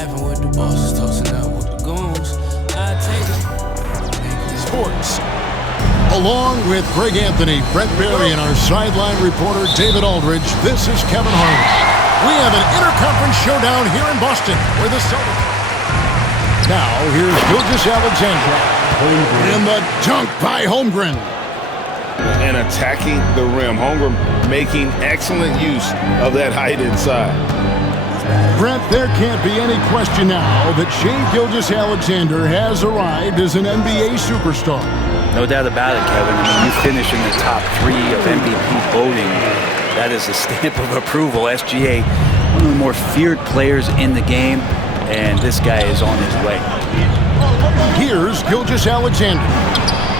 laughing with the bosses, toasting up with the goons. I take it. Sports. Along with Greg Anthony, Brent Berry, and our sideline reporter David Aldridge, this is Kevin Harlan. We have an interconference showdown here in Boston where the Celtics. Now here's Gilgeous-Alexander in the dunk by Holmgren. And attacking the rim. Holmgren making excellent use of that height inside. Brent, there can't be any question now that Shai Gilgeous-Alexander has arrived as an NBA superstar. No doubt about it, Kevin. I mean, you finish in the top 3 of MVP voting. That is a stamp of approval. SGA, one of the more feared players in the game, and this guy is on his way. Here's Gilgeous-Alexander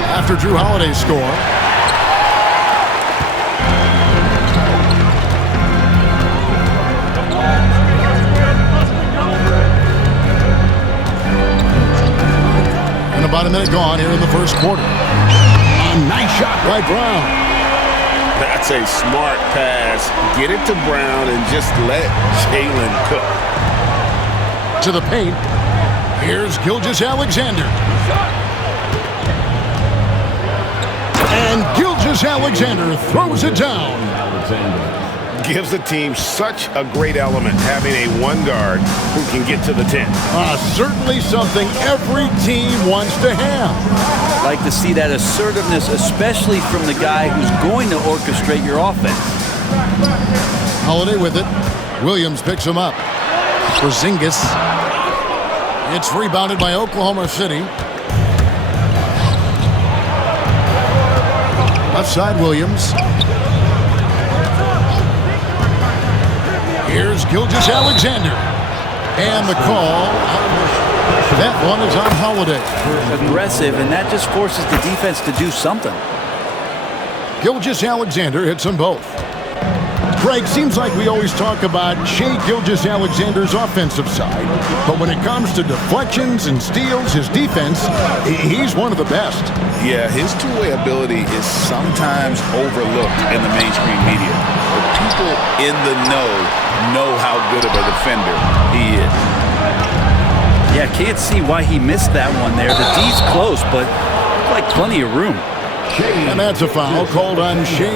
after Drew Holiday's score. And about a minute gone here in the first quarter. A nice shot by Brown. That's a smart pass. Get it to Brown and just let Jalen cook. To the paint. Here's Gilgeous-Alexander. And Gilgeous-Alexander throws it down. Gives the team such a great element having a one guard who can get to the 10. Certainly something every team wants to have. Like to see that assertiveness, especially from the guy who's going to orchestrate your offense. Holiday with it. Williams picks him up. Porzingis. It's rebounded by Oklahoma City. Left side, Williams. Here's Gilgeous-Alexander. And the call. That one is on Holiday. Aggressive, and that just forces the defense to do something. Gilgeous-Alexander hits them both. Greg, seems like we always talk about Shai Gilgeous-Alexander's offensive side, but when it comes to deflections and steals, his defense, he's one of the best. Yeah, his two-way ability is sometimes overlooked in the mainstream media. The people in the know how good of a defender he is. Yeah, can't see why he missed that one there. The D's close, but like plenty of room. And that's a foul called on Shai.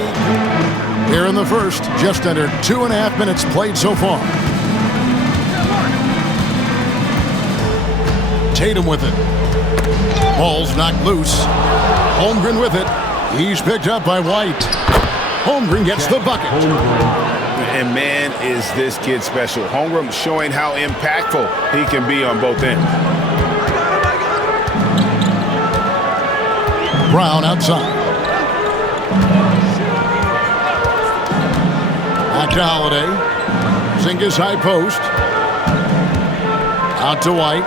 Here in the first, just under 2.5 minutes played so far. Tatum with it. Ball's knocked loose. Holmgren with it. He's picked up by White. Holmgren gets the bucket. And man, is this kid special. Holmgren showing how impactful he can be on both ends. Brown outside. Back to Holiday. Porzingis high post. Out to White.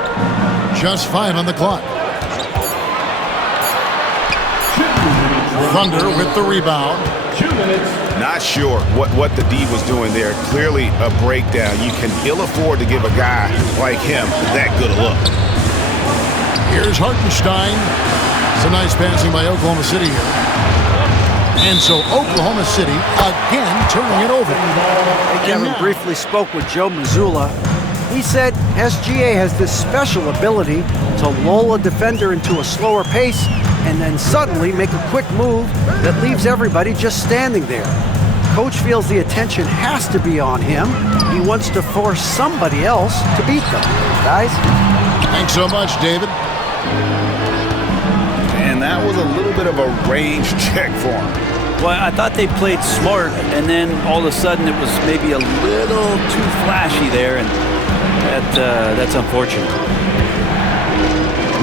Just 5 on the clock. Thunder with the rebound. Not sure what the D was doing there. Clearly a breakdown. You can ill afford to give a guy like him that good a look. Here's Hartenstein. It's a nice passing by Oklahoma City here. And so Oklahoma City again turning it over. Kevin briefly spoke with Joe Mazzulla. He said SGA has this special ability to lull a defender into a slower pace and then suddenly make a quick move that leaves everybody just standing there. Coach feels the attention has to be on him. He wants to force somebody else to beat them. Guys? Thanks so much, David. And that was a little bit of a range check for him. Well, I thought they played smart, and then all of a sudden it was maybe a little too flashy there, and that's unfortunate.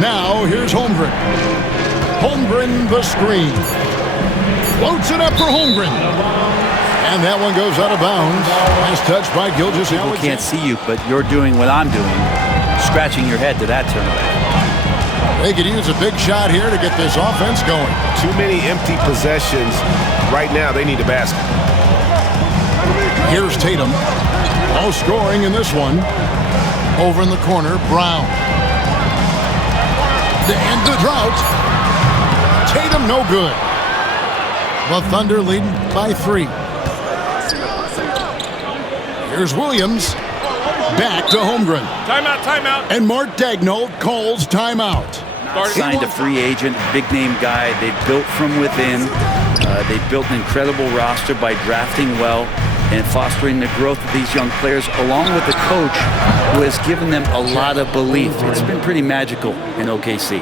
Now here's Holmgren. Holmgren the screen. Floats it up for Holmgren. And that one goes out of bounds. Nice touch by Gilgeous-Alexander. People can't see you, but you're doing what I'm doing, scratching your head to that turnover. They could use a big shot here to get this offense going. Too many empty possessions. Right now, they need a basket. Here's Tatum. No scoring in this one. Over in the corner, Brown. To end the drought. Tatum no good. The Thunder leading by 3. Here's Williams. Back to Holmgren. Timeout, timeout. And Mark Daigneault calls timeout. Signed a free agent, big-name guy. They built from within. They built an incredible roster by drafting well and fostering the growth of these young players, along with the coach who has given them a lot of belief. It's been pretty magical in OKC.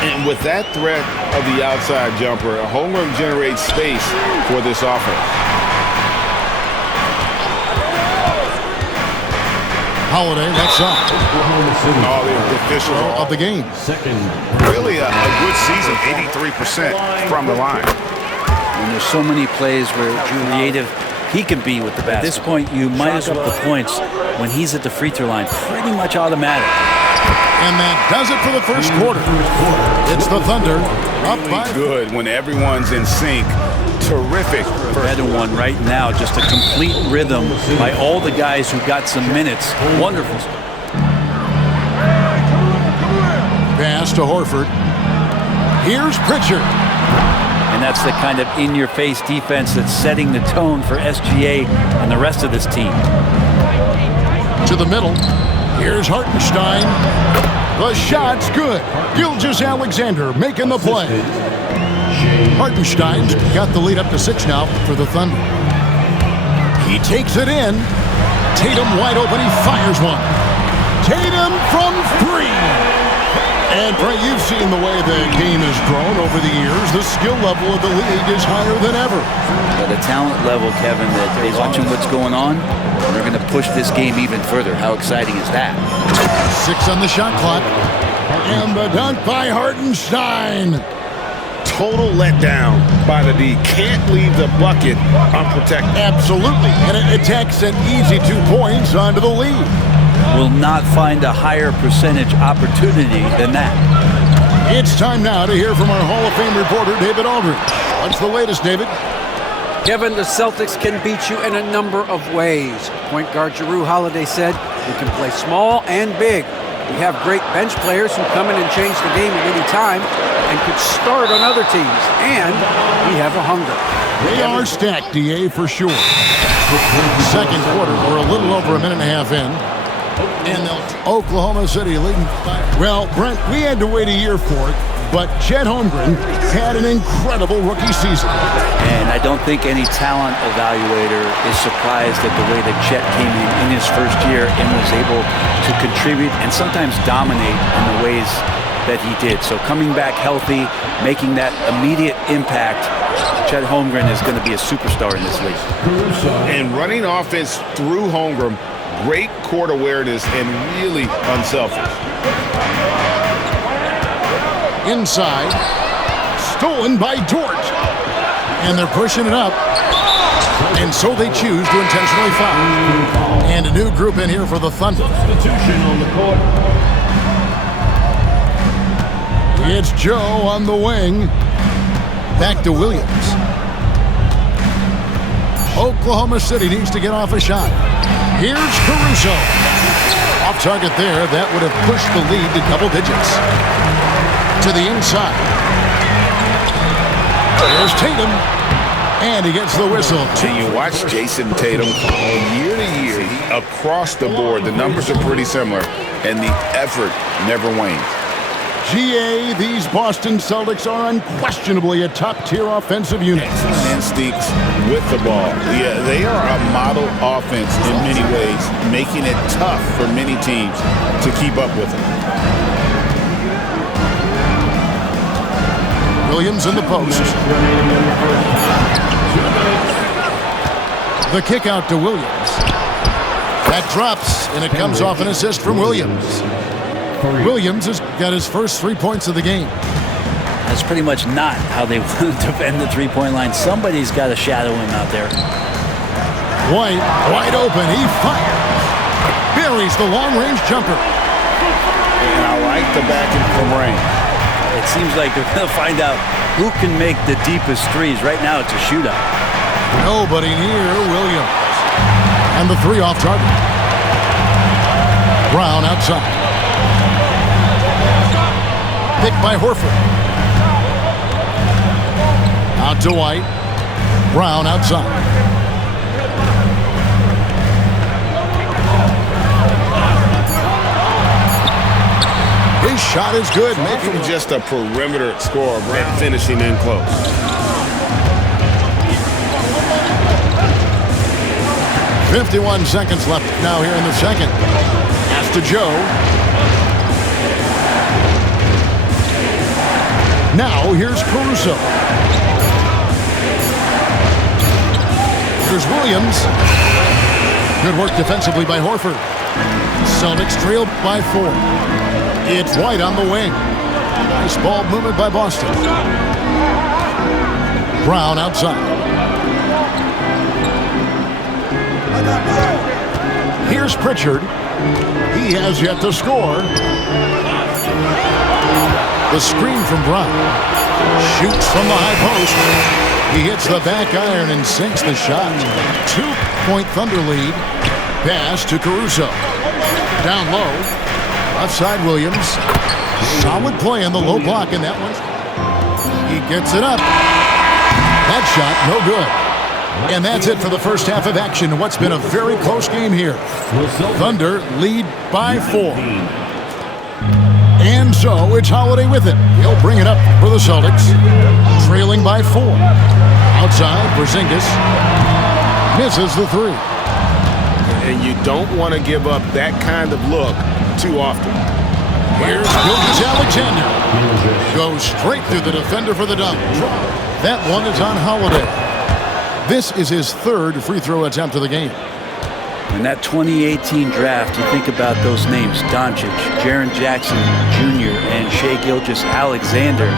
And with that threat of the outside jumper, Holmgren generates space for this offense. Holiday, that's up. All the official of the game. Really a good season, 83% from the line. And there's so many plays where creative he can be with the basketball. At this point, you minus up the points when he's at the free throw line. Pretty much automatic. And that does it for the first quarter. It's the Thunder up by good when everyone's in sync. Terrific. Better one right now. Just a complete rhythm by all the guys who got some minutes. Wonderful. Pass to Horford. Here's Pritchard. And that's the kind of in-your-face defense that's setting the tone for SGA and the rest of this team. To the middle. Here's Hartenstein. The shot's good. Gilgeous-Alexander making the play. Hartenstein's got the lead up to 6 now for the Thunder. He takes it in. Tatum wide open. He fires one. Tatum from 3. And, Brett, you've seen the way the game has grown over the years. The skill level of the league is higher than ever. At a talent level, Kevin, that they're watching what's going on, they're going to push this game even further. How exciting is that? 6 on the shot clock. And the dunk by Hartenstein. Total letdown by the D. Can't leave the bucket unprotected. Absolutely. And it takes an easy 2 points onto the lead. Will not find a higher percentage opportunity than that. It's time now to hear from our Hall of Fame reporter, David Aldridge. What's the latest, David? Kevin, the Celtics can beat you in a number of ways. Point guard Jrue Holiday said, "We can play small and big. We have great bench players who come in and change the game at any time and could start on other teams. And we have a hunger." They are stacked, DA, for sure. Second quarter, we're a little over a minute and a half in. And Oklahoma City leading. Well, Brent, we had to wait a year for it, but Chet Holmgren had an incredible rookie season. And I don't think any talent evaluator is surprised at the way that Chet came in his first year and was able to contribute and sometimes dominate in the ways that he did. So coming back healthy, making that immediate impact, Chet Holmgren is going to be a superstar in this league. And running offense through Holmgren, great court awareness and really unselfish. Inside, stolen by Dort. And they're pushing it up. And so they choose to intentionally foul. And a new group in here for the Thunder. Substitution on the court. It's Joe on the wing. Back to Williams. Oklahoma City needs to get off a shot. Here's Caruso. Off target there. That would have pushed the lead to double digits. To the inside. There's Tatum. And he gets the whistle. And you watch Jason Tatum year to year, across the board. The numbers are pretty similar, and the effort never wanes. GA, these Boston Celtics are unquestionably a top-tier offensive unit. Excellent instincts with the ball. Yeah, they are a model offense in many ways, making it tough for many teams to keep up with them. Williams in the post. The kick out to Williams. That drops, and it comes off an assist from Williams. Williams has got his first 3 points of the game. That's pretty much not how they want to defend the three-point line. Somebody's got to shadow him out there. White, wide open, he fires. Buries the long-range jumper. And I like the back end from Rain. It seems like they're going to find out who can make the deepest threes. Right now, it's a shootout. Nobody near Williams. And the 3 off target. Brown outside. Picked by Horford. Out to White. Brown outside. His shot is good. From just a perimeter scorer, and finishing in close. "51 seconds left now here in the second. Pass to Joe. Now here's Caruso. Here's Williams. Good work defensively by Horford. Celtics trailed by 4. It's White on the wing. Nice ball movement by Boston. Brown outside. Here's Pritchard. He has yet to score. The screen from Brown. Shoots from the high post. He hits the back iron and sinks the shot. 2-point Thunder lead. Pass to Caruso. Down low. Left side Williams. Solid play in the low block in that one. He gets it up. That shot, no good. And that's it for the first half of action. What's been a very close game here. Thunder lead by 4. And so it's Holiday with it. He'll bring it up for the Celtics. Trailing by 4. Outside, Porzingis misses the 3. And you don't want to give up that kind of look too often. Here's Gilgeous-Alexander. Goes straight through the defender for the dunk. That one is on Holiday. This is his 3rd free throw attempt of the game. In that 2018 draft, you think about those names, Doncic, Jaren Jackson Jr., and Shai Gilgeous-Alexander.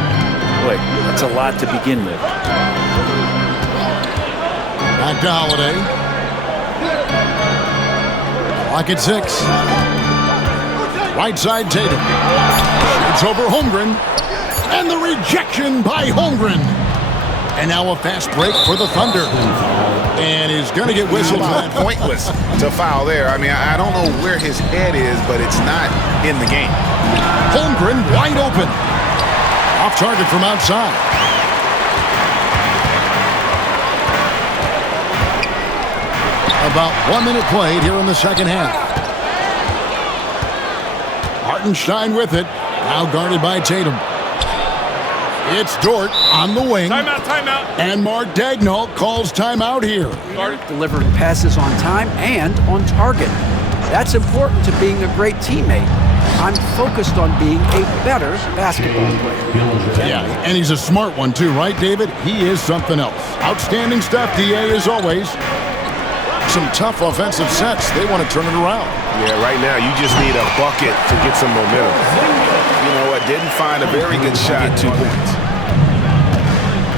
Boy, that's a lot to begin with. Back to Holiday. Clock at 6. Right side Tatum. Shoots over Holmgren. And the rejection by Holmgren. And now a fast break for the Thunder. And he's going to get whistled for that. Pointless to foul there. I mean, I don't know where his head is, but it's not in the game. Holmgren wide open. Off target from outside. About 1 minute played here in the second half. Hartenstein with it. Now guarded by Tatum. It's Dort on the wing. Timeout, timeout. And Mark Daigneault calls timeout here. Delivering passes on time and on target. That's important to being a great teammate. I'm focused on being a better basketball player. Yeah, and he's a smart one too, right, David? He is something else. Outstanding stuff, DA, as always. Some tough offensive sets. They want to turn it around. Yeah, right now you just need a bucket to get some momentum. You know what? Didn't find a very good shot. 2 points.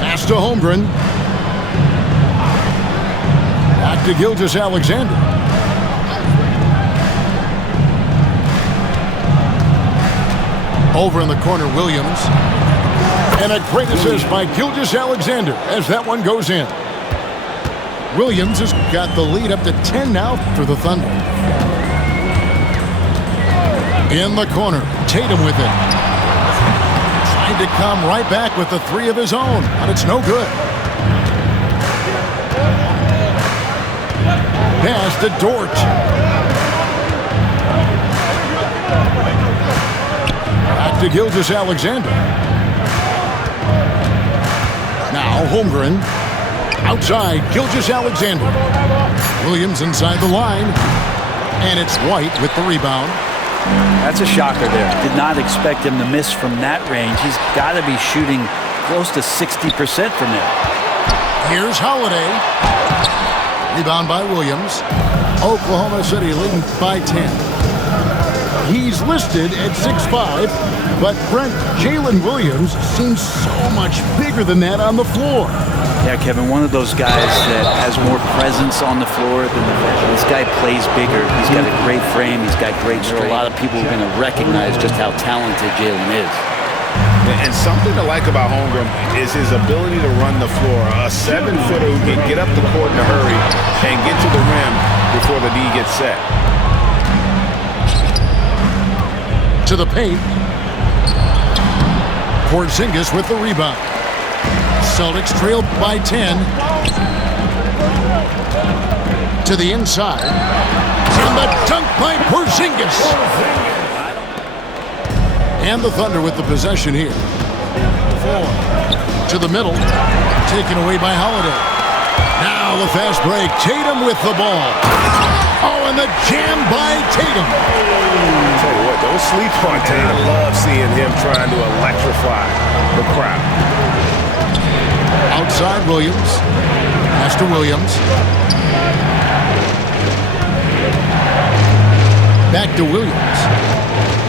Pass to Holmgren. Back to Gilgeous-Alexander. Over in the corner, Williams. And a great assist by Gilgeous-Alexander as that one goes in. Williams has got the lead up to 10 now for the Thunder. In the corner, Tatum with it. Trying to come right back with the 3 of his own, but it's no good. Pass to Dort. Back to Gilgeous-Alexander. Now Holmgren. Outside, Gilgeous-Alexander. Williams inside the line. And it's White with the rebound. That's a shocker there. Did not expect him to miss from that range. He's got to be shooting close to 60% from there. Here's Holiday. Rebound by Williams. Oklahoma City leading by 10. He's listed at 6'5", but Brent, Jalen Williams seems so much bigger than that on the floor. Yeah, Kevin, one of those guys that has more presence on the floor than the bench. This guy plays bigger. He's got a great frame. He's got great strength. There are a lot of people who are going to recognize just how talented Jalen is. And something to like about Holmgren is his ability to run the floor. A 7-footer who can get up the court in a hurry and get to the rim before the D gets set. To the paint. Porzingis with the rebound. Celtics trailed by 10. To the inside. And the dunk by Porzingis. And the Thunder with the possession here. 4 to the middle. Taken away by Holiday. Now the fast break. Tatum with the ball. Oh, and the jam by Tatum. I'll tell you what, don't sleep on Tatum. I love seeing him trying to electrify the crowd. Outside Williams. Pass to Williams. Back to Williams.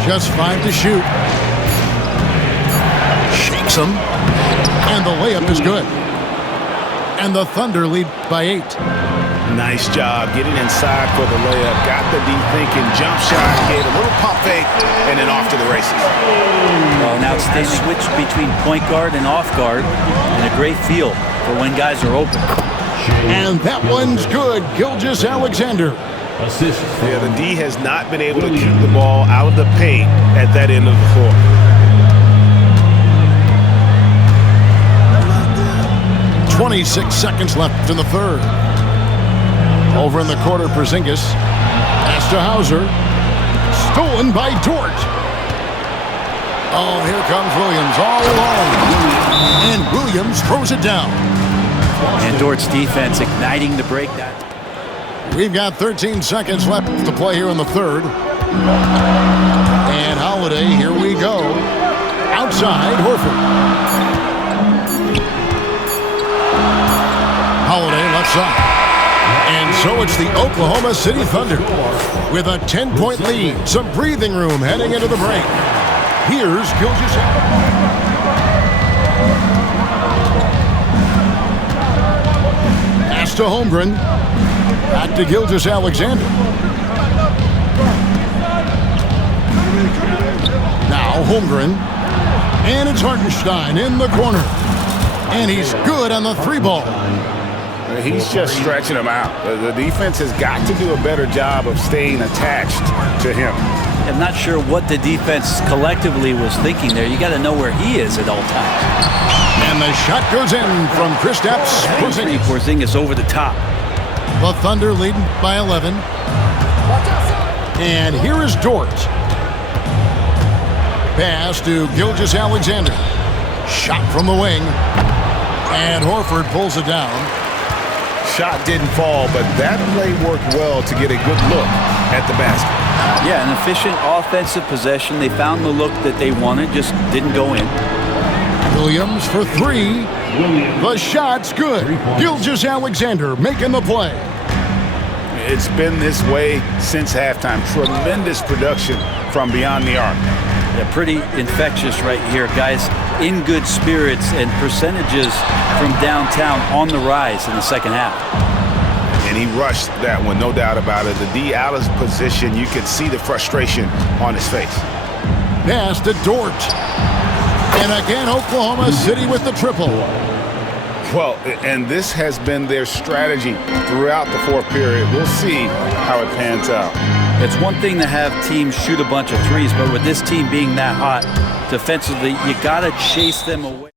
Just 5 to shoot. Shakes him. And the layup is good. And the Thunder lead by 8. Nice job getting inside for the layup. Got the D thinking, jump shot, gave a little pump fake, and then off to the races. Well, now it's they switch between point guard and off guard, and a great feel for when guys are open. And that one's good. Gilgeous-Alexander. Yeah, the D has not been able to keep the ball out of the paint at that end of the floor. .26 seconds left in the third. Over in the corner, Porzingis. Pass to Hauser. Stolen by Dort. Oh, here comes Williams all alone. And Williams throws it down. And Dort's defense igniting the breakdown. We've got 13 seconds left to play here in the third. And Holiday, here we go. Outside, Horford. Holiday left side. And so it's the Oklahoma City Thunder with a 10-point lead. Some breathing room heading into the break. Here's Gilgeous-Alexander. Pass to Holmgren. Back to Gilgeous-Alexander. Now Holmgren. And it's Hartenstein in the corner. And he's good on the 3-ball. He's just stretching him out. The defense has got to do a better job of staying attached to him. I'm not sure what the defense collectively was thinking there. You got to know where he is at all times. And the shot goes in from Kristaps Porzingis. Porzingis over the top. The Thunder leading by 11. And here is Dort. Pass to Gilgeous-Alexander. Shot from the wing. And Horford pulls it down. Shot didn't fall, but that play worked well to get a good look at the basket. Yeah, an efficient offensive possession. They found the look that they wanted, just didn't go in. Williams for 3. The shot's good. Gilgeous-Alexander making the play. It's been this way since halftime. Tremendous production from beyond the arc. Yeah, pretty infectious right here, guys. In good spirits and percentages from downtown on the rise in the second half. And he rushed that one, no doubt about it. The D out of position, you could see the frustration on his face. Pass to Dort. And again, Oklahoma City with the triple. Well, and this has been their strategy throughout the fourth period. We'll see how it pans out. It's one thing to have teams shoot a bunch of threes, but with this team being that hot defensively, you got to chase them away.